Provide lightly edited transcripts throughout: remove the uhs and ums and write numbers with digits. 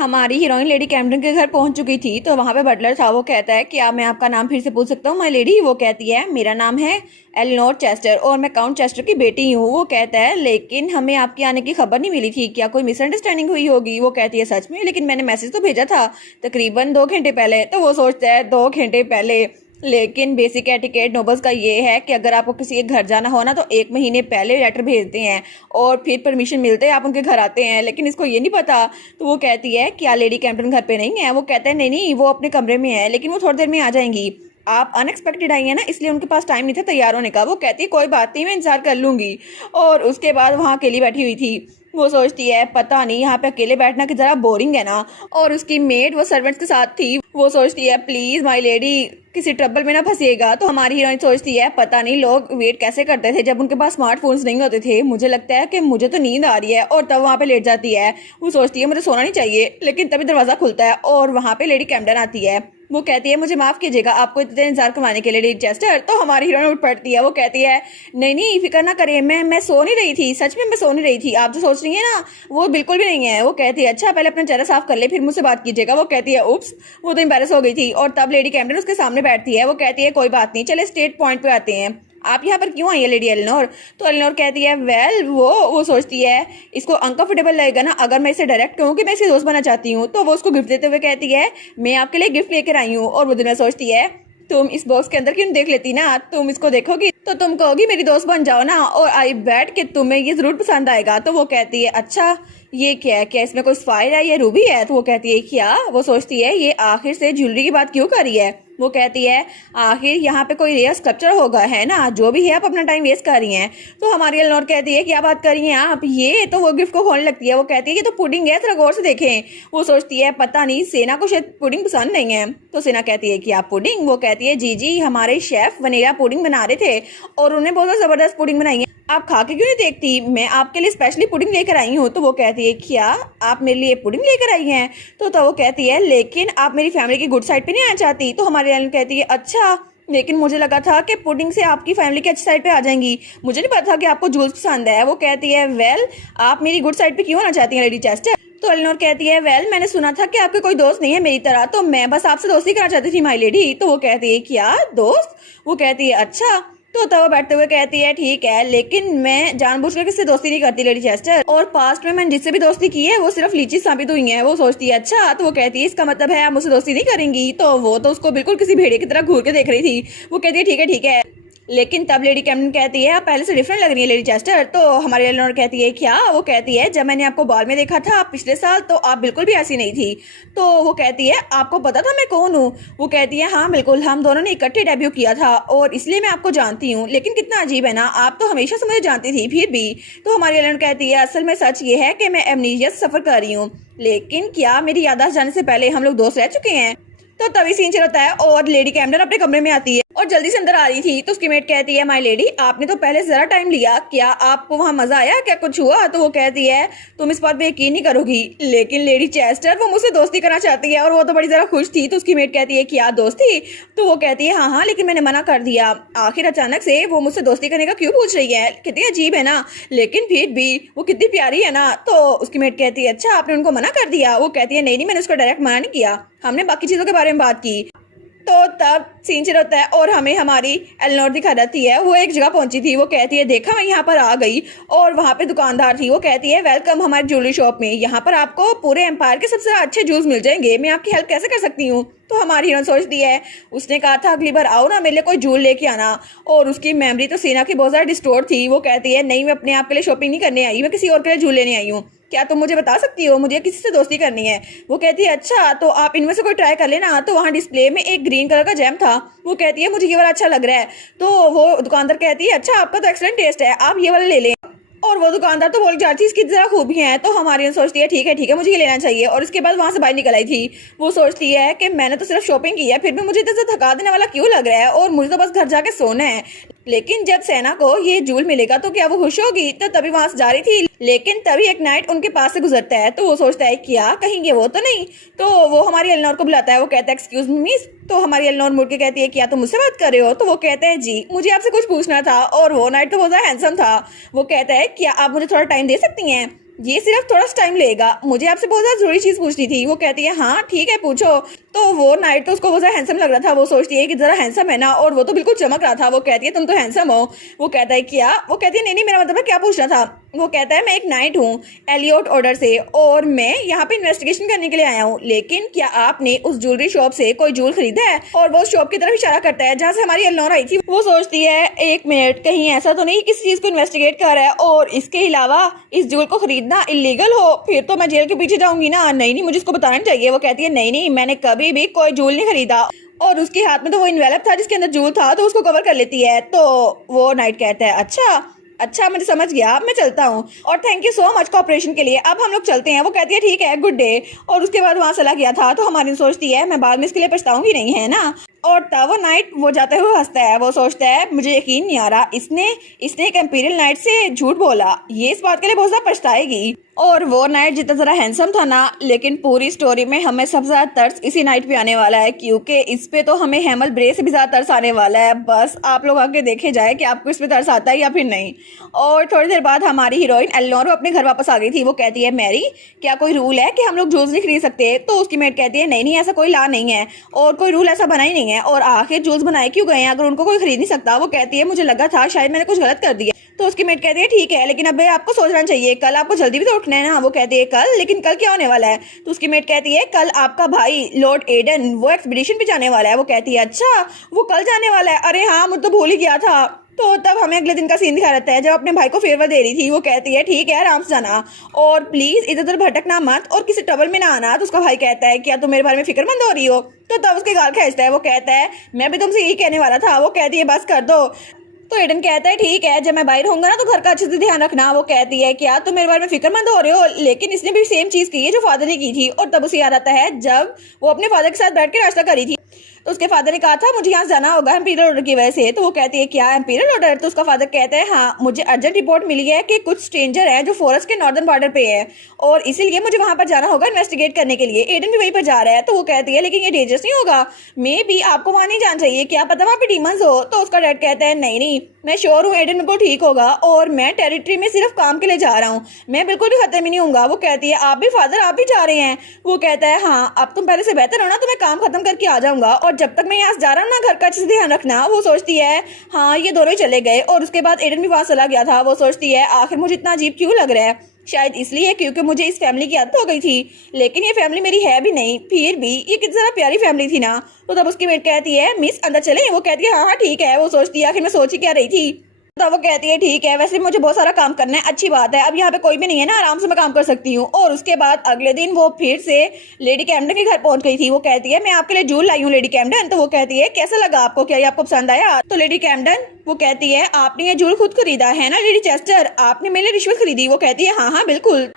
हमारी heroine lady Cameron के घर पहुंच चुकी थी तो वहां पे बटलर था। वो कहता है क्या मैं आपका नाम फिर से पूछ सकता हूँ माय लेडी। वो कहती है मेरा नाम है एलिनोर चेस्टर और मैं काउंट चेस्टर की बेटी हूँ। वो कहता है लेकिन हमें आपके आने की खबर नहीं मिली थी, क्या कोई मिसअंडरस्टैंडिंग हुई होगी। वो कहती है सच में, लेकिन मैंने मैसेज तो भेजा था तकरीबन 2 घंटे पहले। तो वो सोचता है 2 घंटे पहले, लेकिन बेसिक एटिकेट नोबल्स का ये है कि अगर आपको किसी के घर जाना हो ना तो 1 महीने पहले लेटर भेजते हैं और फिर परमिशन मिलते हैं आप उनके घर आते हैं, लेकिन इसको ये नहीं पता। तो वो कहती है क्या लेडी कैम्पटन घर पे नहीं है। वो कहता है नहीं नहीं, वो अपने कमरे में है लेकिन वो थोड़ी देर में आ जाएंगी। आप अनएक्सपेक्टेड आई है ना, इसलिए उनके पास टाइम नहीं था तैयार होने का। वो कहती है कोई बात नहीं, मैं इंतजार कर लूंगी। और उसके बाद वहाँ अकेली बैठी हुई थी। वो सोचती है पता नहीं यहाँ पे अकेले बैठना कि जरा बोरिंग है ना। और उसकी मेड वो सर्वेंट्स के साथ थी। वो सोचती है प्लीज माय लेडी किसी ट्रबल में ना फंसिएगा। तो हमारी हीरोइन सोचती है पता नहीं लोग वेट कैसे करते थे जब उनके पास स्मार्टफोन्स नहीं होते थे। मुझे लगता है कि मुझे तो नींद आ रही है, और तब वहाँ पे लेट जाती है। वो सोचती है मुझे सोना नहीं चाहिए, लेकिन तभी दरवाजा खुलता है और वहाँ पे लेडी कैमडन आती है। वो कहती है मुझे माफ कीजिएगा आपको इतने इंतजार करवाने के लिए लेडी चेस्टर। तो हमारी हीरोइन उठ पड़ती है। वो कहती है नहीं नहीं फिक्र ना करें, मैं सो नहीं रही थी, सच में मैं सो नहीं रही थी, आप जो सोच रही है ना वो बिल्कुल भी नहीं है। वो कहती है अच्छा पहले अपना चेहरा साफ कर ले फिर मुझसे बात कीजिएगा। वो कहती है उप्स, वो तो एम्बेरस हो गई थी। और तब लेडी कैमरन उसके सामने बैठती है। वो कहती है कोई बात नहीं, चले स्ट्रेट पॉइंट पे आते हैं, आप यहाँ पर क्यों आई है लेडी एलिनोर। तो एलिनोर कहती है वेल वो सोचती है इसको अनकंफर्टेबल लगेगा ना अगर मैं इसे डायरेक्ट कहूँ कि मैं इसे दोस्त बनना चाहती हूँ। तो वो उसको गिफ्ट देते हुए कहती है मैं आपके लिए गिफ्ट लेकर आई हूँ। और वो दिन में सोचती है तुम इस बॉक्स के अंदर क्यों देख लेती ना, तुम इसको देखोगी तो तुम कहोगी मेरी दोस्त बन जाओ ना, और आई बैट कि तुम्हें ये जरूर पसंद आएगा। तो वो कहती है अच्छा ये क्या है, क्या इसमें कोई स्पाइर है या रूबी है। तो वो कहती है क्या। वो सोचती है ये आखिर से ज्वेलरी की बात क्यों कर रही है। वो कहती है आखिर यहाँ पे कोई रेयर स्कल्पचर होगा है ना, जो भी है आप अपना टाइम वेस्ट कर रही हैं। तो हमारी एलिनोर कहती है क्या बात कर रही हैं आप ये। तो वो गिफ्ट को खोलने लगती है। वो कहती है ये तो पुडिंग है, थोड़ा गौर से देखें। वो सोचती है पता नहीं सेना को शायद पुडिंग पसंद नहीं है। तो सेना कहती है कि आप पुडिंग। वो कहती है जी जी हमारे शेफ वनीला पुडिंग बना रहे थे और उन्हें बहुत जबरदस्त पुडिंग बनाई है, आप खा के क्यों नहीं देखती, मैं आपके लिए स्पेशली पुडिंग लेकर आई हूँ। तो वो कहती है क्या आप मेरे लिए पुडिंग लेकर आई हैं। तो वो कहती है लेकिन आप मेरी फैमिली की गुड साइड पे नहीं आना चाहती। तो हमारी एलिन कहती है अच्छा लेकिन मुझे लगा था कि पुडिंग से आपकी फैमिली की अच्छी साइड पे आ जाएंगी, मुझे नहीं पता था कि आपको जूल्स पसंद है। वो कहती है वेल आप मेरी गुड साइड पे क्यों आना चाहती हैं लेडी चेस्टर। तो एलिनोर कहती है वेल मैंने सुना था कि आपके कोई दोस्त नहीं है मेरी तरह, तो मैं बस आपसे दोस्ती करना चाहती थी माय लेडी। तो वो कहती है क्या दोस्त। वो कहती है अच्छा। तो तब वो बैठते हुए कहती है ठीक है लेकिन मैं जानबूझकर किससे दोस्ती नहीं करती लेडी चेस्टर, और पास्ट में मैंने जिससे भी दोस्ती की है वो सिर्फ लीची साबित हुई है। वो सोचती है अच्छा। तो वो कहती है इसका मतलब है आप मुझसे दोस्ती नहीं करेंगी। तो वो तो उसको बिल्कुल किसी भेड़िए की तरह घूर के देख रही थी। वो कहती है ठीक है, लेकिन तब लेडी कैमरन कहती है आप पहले से डिफरेंट लग रही है लेडी चेस्टर। तो हमारी एलिनोर कहती है क्या। वो कहती है जब मैंने आपको बाल में देखा था पिछले साल तो आप बिल्कुल भी ऐसी नहीं थी। तो वो कहती है आपको पता था मैं कौन हूँ। वो कहती है हाँ बिल्कुल, हम दोनों ने इकट्ठे डेब्यू किया था और इसलिए मैं आपको जानती हूँ, लेकिन कितना अजीब है ना, आप तो हमेशा से मुझे जानती थी फिर भी। तो हमारी एलिनोर कहती है असल में सच ये है कि मैं एमनीशिया से सफर कर रही हूँ, लेकिन क्या मेरी याददाश्त जाने से पहले हम लोग दोस्त रह चुके हैं। तो तभी सीन चलता है और लेडी कैमरन अपने कमरे में आती है और जल्दी से अंदर आ रही थी। तो उसकी मेट कहती है माय लेडी आपने तो पहले जरा टाइम लिया, क्या आपको वहाँ मजा आया, क्या कुछ हुआ। तो वो कहती है तुम इस बात पे यकीन नहीं करोगी लेकिन लेडी चेस्टर वो मुझसे दोस्ती करना चाहती है, और वो तो बड़ी जरा खुश थी। तो उसकी मेट कहती है क्या दोस्ती। तो वो कहती है हाँ लेकिन मैंने मना कर दिया, आखिर अचानक से वो मुझसे दोस्ती करने का क्यों पूछ रही है, कितनी अजीब है ना, लेकिन फिर भी वो कितनी प्यारी है ना। तो उसकी मेट कहती है अच्छा आपने उनको मना कर दिया। वो कहती है नहीं मैंने उसको डायरेक्ट मना नहीं किया, हमने बाकी चीजों के बारे में बात की। तो तब सीन चल होता है और हमें हमारी एलिनोर दिखा जाती है। वो एक जगह पहुंची थी। वो कहती है देखा मैं यहाँ पर आ गई, और वहाँ पे दुकानदार थी। वो कहती है वेलकम हमारी ज्वेलरी शॉप में, यहाँ पर आपको पूरे एम्पायर के सबसे अच्छे जूस मिल जाएंगे, मैं आपकी हेल्प कैसे कर सकती हूँ। तो हमारी हीरोइन सोचती है उसने कहा था अगली बार आओ ना मेरे लिए कोई जूल लेके आना, और उसकी मेमोरी तो सेना की बहुत ज़्यादा डिस्टोर्ट थी। वो कहती है नहीं मैं अपने आप के लिए शॉपिंग नहीं करने आई, मैं किसी और के लिए जूल लेने आई हूँ, क्या तुम मुझे बता सकती हो मुझे किसी से दोस्ती करनी है। वो कहती है अच्छा तो आप इनमें से कोई ट्राई कर लेना। तो वहाँ डिस्प्ले में एक ग्रीन कलर का जैम था। वो कहती है मुझे ये वाला अच्छा लग रहा है। तो वो दुकानदार कहती है अच्छा आपका तो एक्सीलेंट टेस्ट है, आप ये वाला ले लें। और वो दुकानदार तो बोल जाती है इसकी जरा खूबियाँ हैं। तो हमारी सोचती है ठीक है मुझे ये लेना चाहिए, और उसके बाद वहाँ से बाहर निकल आई थी। वो सोचती है कि मैंने तो सिर्फ शॉपिंग की है फिर भी मुझे इतना थका देने वाला क्यों लग रहा है, और मुझे तो बस घर जाके सोना है। लेकिन जब सेना को ये जूल मिलेगा तो क्या वो खुश होगी। तो तभी वहां से जा रही थी, लेकिन तभी एक नाइट उनके पास से गुजरता है। तो वो सोचता है क्या कहीं ये वो तो नहीं। तो वो हमारी एलिनोर को बुलाता है। वो कहता है एक्सक्यूज मी मिस। तो हमारी एलिनोर मुड़ के कहती है क्या तुम मुझसे बात कर रहे हो। तो वो कहता है जी मुझे आपसे कुछ पूछना था, और वो नाइट तो बहुत हैंडसम था। वो कहता है क्या आप मुझे थोड़ा टाइम दे सकती हैं, ये सिर्फ थोड़ा सा टाइम लेगा, मुझे आपसे बहुत ज़्यादा जरूरी चीज़ पूछनी थी। वो कहती है हाँ ठीक है पूछो। तो वो नाइट तो उसको बहुत ज़्यादा हैंडसम लग रहा था, वो सोचती है कि ज़रा हैंडसम है ना, और वो तो बिल्कुल चमक रहा था। वो कहती है तुम तो हैंडसम हो। वो कहता है क्या? वो कहती है नहीं नहीं, मेरा मतलब है क्या पूछना था। वो कहता है मैं एक नाइट हूँ एलियोट ऑर्डर से, और मैं यहाँ पे इन्वेस्टिगेशन करने के लिए आया हूँ, लेकिन क्या आपने उस ज्वेलरी शॉप से कोई ज्वेल खरीदा है? और वो उस शॉप की तरफ इशारा करता है जहाँ से हमारी एलिनोर आई थी। वो सोचती है एक मिनट, कहीं ऐसा तो नहीं किसी चीज को इन्वेस्टिगेट कर रहा है और इसके अलावा इस ज्वेल को खरीदना इलीगल हो, फिर तो मैं जेल के पीछे जाऊंगी ना। नहीं नहीं, मुझे इसको बताना चाहिए। वो कहती है नहीं नहीं, मैंने कभी भी कोई ज्वेल नहीं खरीदा, और उसके हाथ में तो वो इन्वेलप था जिसके अंदर ज्वेल था, तो उसको कवर कर लेती है। तो वो नाइट कहता है अच्छा अच्छा, मुझे समझ गया, मैं चलता हूँ, और thank you so much cooperation के लिए, अब हम लोग चलते हैं। वो कहती है ठीक है, गुड डे। और उसके बाद वहाँ चला गया था। तो हमारी सोचती है मैं बाद में इसके लिए पछताऊंगी नहीं, है ना। और तब वो नाइट वो जाते हुए हंसता है। वो सोचता है मुझे यकीन नहीं आ रहा, इसने इसने एक एम्पीरियल नाइट से झूठ बोला, ये इस बात के लिए बहुत ज्यादा पछताएगी। और वो नाइट जितना जरा हैंडसम था ना, लेकिन पूरी स्टोरी में हमें सबसे ज्यादा तरस इसी नाइट पे आने वाला है, क्योंकि इस पे तो हमें हेमल ब्रे से भी ज्यादा तरस आने वाला है। बस आप लोग आके देखे जाए कि आपको इस पे तरस आता है या फिर नहीं। और थोड़ी देर बाद हमारी हीरोइन एलिनोर अपने घर वापस आ गई थी। वो कहती है मैरी, क्या कोई रूल है कि हम लोग जूस नहीं खरीद सकते? तो उसकी मेट कहती है नहीं नहीं, ऐसा कोई लॉ नहीं है और कोई रूल ऐसा बना ही नहीं है, और आखिर जूस बनाए क्यों गए हैं अगर उनको कोई खरीद नहीं सकता। वो कहती है मुझे लगा था शायद मैंने कुछ गलत कर दिया। तो उसकी मेट कहती है ठीक है, लेकिन अब आपको सोचना चाहिए, कल आपको जल्दी भी तो उठना है ना। वो कहती है कल, लेकिन कल क्या होने वाला है? तो उसकी मेट कहती है कल आपका भाई लॉर्ड एडन वो एक्सपीडिशन पे जाने वाला है। वो कहती है अच्छा, वो कल जाने वाला है? अरे हाँ, मुझे तो भूल ही गया था। तो तब हमें अगले दिन का सीन दिखा रहता है जब अपने भाई को फेरवेल दे रही थी। वो कहती है ठीक है, आराम से जाना, और प्लीज इधर उधर भटकना मत, और किसी ट्रबल में ना आना। तो उसका भाई कहता है क्या तुम मेरे बारे में फिक्रमंद हो रही हो? तो तब उसके गाल खींचता है। वो कहता है मैं भी तुमसे यही कहने वाला था। वो कहती है बस कर दो। तो एडन कहता है ठीक है, जब मैं बाहर होऊंगा ना तो घर का अच्छे से ध्यान रखना। वो कहती है क्या तुम मेरे बारे में फिक्रमंद हो रहे हो? लेकिन इसने भी सेम चीज की है जो फादर ने की थी। और तब उसे याद आता है जब वो अपने फादर के साथ बैठ के नाश्ता करी थी, तो उसके फादर ने कहा था मुझे यहाँ जाना होगा एम्पीरियल ऑर्डर की वजह से। तो वो कहती है क्या एम्पीरियल ऑर्डर? तो उसका फादर कहता है हाँ, मुझे अर्जेंट रिपोर्ट मिली है कि कुछ स्ट्रेंजर है जो फॉरेस्ट के नॉर्दर्न बॉर्डर पे है, और इसीलिए मुझे वहां पर जाना होगा इन्वेस्टिगेट करने के लिए। एडन भी वहीं पर जा रहा है। तो वो कहती है लेकिन ये डेंजरस नहीं होगा? मे भी आपको वहां नहीं जाना चाहिए, क्या पता वहां पे डीमंस हो। तो उसका डैड कहता है नहीं नहीं, मैं श्योर हूँ एडन बिल्कुल ठीक होगा, और मैं टेरिटरी में सिर्फ काम के लिए जा रहा हूँ, मैं बिल्कुल भी खतरे में नहीं हूँ। वो कहती है आप भी फादर, आप भी जा रहे हैं? वो कहता है हाँ, अब तुम पहले से बेहतर हो ना, तो मैं काम खत्म करके आ जाऊंगा, और जब तक मैं यहाँ से जा रहा हूँ ना घर का अच्छे से ध्यान रखना। वो सोचती है हाँ, ये दोनों ही चले गए, और उसके बाद एडन भी वहां चला गया था। वो सोचती है आखिर मुझे इतना अजीब क्यों लग रहा है? शायद इसलिए क्योंकि मुझे इस फैमिली की आदत हो गई थी, लेकिन ये फैमिली मेरी है भी नहीं, फिर भी ये कितनी ज़्यादा प्यारी फैमिली थी ना। तो तब उसकी बेट कहती है मिस अंदर चले? वो कहती है हाँ हाँ ठीक है। वो सोचती है आखिर मैं सोच ही क्या रही थी। तो वो कहती है ठीक है, वैसे मुझे बहुत सारा काम करना है, अच्छी बात है, अब यहाँ पे कोई भी नहीं है ना, आराम से मैं काम कर सकती हूँ। और उसके बाद अगले दिन वो फिर से लेडी कैम्डन के घर पहुंच गई थी। वो कहती है मैं आपके लिए जूल लाई हूँ लेडी कैम्डन। तो वो कहती है कैसा लगा आपको, क्या ये आपको पसंद आया? तो लेडी कैम्डन वो कहती है आपने ये जूल खुद खरीदा है ना लेडी चेस्टर, आपने मेरे लिए रिश्वत खरीदी? वो कहती है हाँ हाँ बिल्कुल।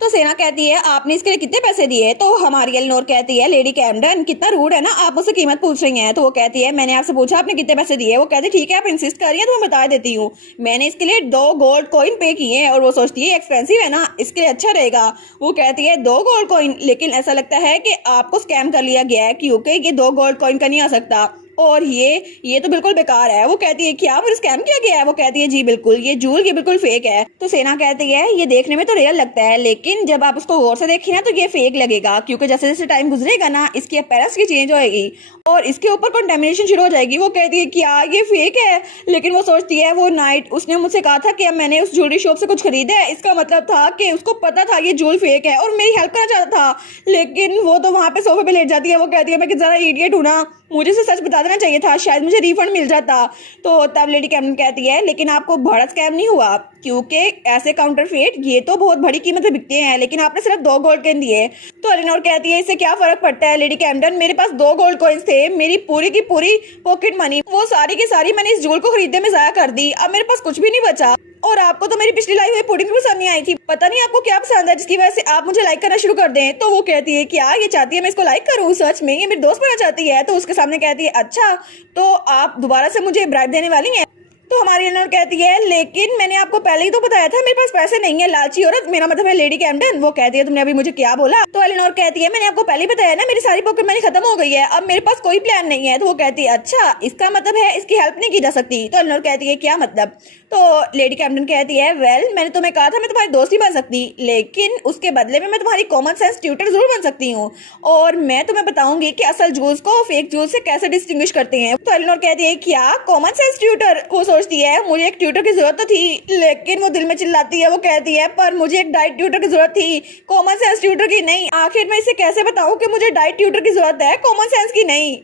तो सेना कहती है आपने इसके लिए कितने पैसे दिए? तो हमारी एलिनोर कहती है लेडी कैम्डन कितना रूड है ना, आप मुझसे कीमत पूछ रही हैं। तो वो कहती है मैंने आपसे पूछा आपने कितने पैसे दिए? वो कहती है ठीक है, आप इंसिस्ट कर रही हैं तो मैं बता देती हूँ, मैंने इसके लिए 2 गोल्ड कॉइन पे किए हैं। और वो सोचती है एक्सपेंसिव है ना, इसके लिए अच्छा रहेगा। वो कहती है 2 गोल्ड कॉइन, लेकिन ऐसा लगता है कि आपको स्कैम कर लिया गया है, क्योंकि ये 2 गोल्ड कॉइन का नहीं आ सकता, और ये तो बिल्कुल बेकार है। वो कहती है क्या मुझे स्कैम किया गया है? वो कहती है जी बिल्कुल, ये जूल ये बिल्कुल फेक है। तो सेना कहती है ये देखने में तो रियल लगता है, लेकिन जब आप उसको गौर से देखिए ना तो ये फेक लगेगा, क्योंकि जैसे जैसे टाइम गुजरेगा ना इसकी अपीयरेंस की चेंज होएगी और इसके ऊपर कंटेमिनेशन शुरू हो जाएगी। वो कहती है क्या ये फेक है? लेकिन वो सोचती है वो नाइट उसने मुझसे कहा था कि अब मैंने उस ज्वेलरी शॉप से कुछ खरीदा है, इसका मतलब था कि उसको पता था ये जूल फेक है और मेरी हेल्प करना चाहता था, लेकिन वो तो वहां पे सोफे पे लेट जाती है। वो कहती है मैं कितना इडियट हूं ना, मुझे से सच बता देना चाहिए था, शायद मुझे रिफंड मिल जाता। तो तब लेडी कैमरन कहती है लेकिन आपको बड़ा स्कैम नहीं हुआ, क्योंकि ऐसे काउंटरफेट ये तो बहुत बड़ी कीमत पे बिकते हैं, लेकिन आपने सिर्फ 2 गोल्ड कॉइन दिए। तो एलिनोर कहती है इससे क्या फर्क पड़ता है लेडी कैमरन, मेरे पास 2 गोल्ड कॉइन्स थे, मेरी पूरी की पूरी पॉकेट मनी वो सारी की सारी मैंने इस ज्वेल को खरीदने में जाया कर दी, अब मेरे पास कुछ भी नहीं बचा। और आपको तो मेरी पिछली लाई हुई पुडिंग भी पसंद नहीं आई थी, पता नहीं आपको क्या पसंद है जिसकी वजह से आप मुझे लाइक करना शुरू कर दें। तो वो कहती है क्या ये चाहती है मैं इसको लाइक करूं? सच में ये मेरी दोस्त बनना चाहती है। तो उसके सामने कहती है अच्छा तो आप दोबारा से मुझे ब्राइब देने वाली हैं? तो हमारी एलिनोर कहती है लेकिन मैंने आपको पहले ही तो बताया था मेरे पास पैसे नहीं है, लालची औरत, मेरा मतलब है लेडी कैमडन। वो कहती है तुमने अभी मुझे क्या बोला? तो एलिनोर कहती है मैंने आपको पहले ही बताया ना मेरी सारी पॉकेट मनी खत्म हो गई है, अब मेरे पास कोई प्लान नहीं है। तो वो कहती है अच्छा इसका मतलब है इसकी हेल्प नहीं की जा सकती? तो एलिनोर कहती है क्या मतलब? तो लेडी कैप्टन कहती है, वेल मैंने तुम्हें कहा था मैं तुम्हारी दोस्त नहीं बन सकती, लेकिन उसके बदले में मैं तुम्हारी कॉमन सेंस ट्यूटर जरूर बन सकती हूँ, और मैं तुम्हें बताऊंगी कि असल जूस को फेक जूस से कैसे डिस्टिंग्विश करते हैं। तो एलिनोर कहती है, क्या कॉमन सेंस ट्यूटर? वो सोचती है मुझे एक ट्यूटर की जरूरत तो थी, लेकिन वो दिल में चिल्लाती है, वो कहती है पर मुझे एक डाइट ट्यूटर की जरूरत थी, कॉमन सेंस ट्यूटर की नहीं। आखिर मैं इसे कैसे बताऊं कि मुझे डाइट ट्यूटर की जरूरत है, कॉमन सेंस की नहीं।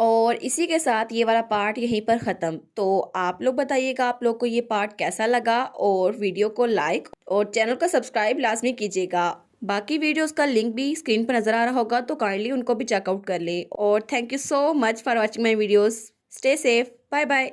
और इसी के साथ ये वाला पार्ट यहीं पर ख़त्म। तो आप लोग बताइएगा आप लोग को ये पार्ट कैसा लगा, और वीडियो को लाइक और चैनल को सब्सक्राइब लाजमी कीजिएगा। बाकी वीडियोस का लिंक भी स्क्रीन पर नज़र आ रहा होगा, तो काइंडली उनको भी चेकआउट कर लें। और thank you so much for watching my videos. Stay safe, bye bye.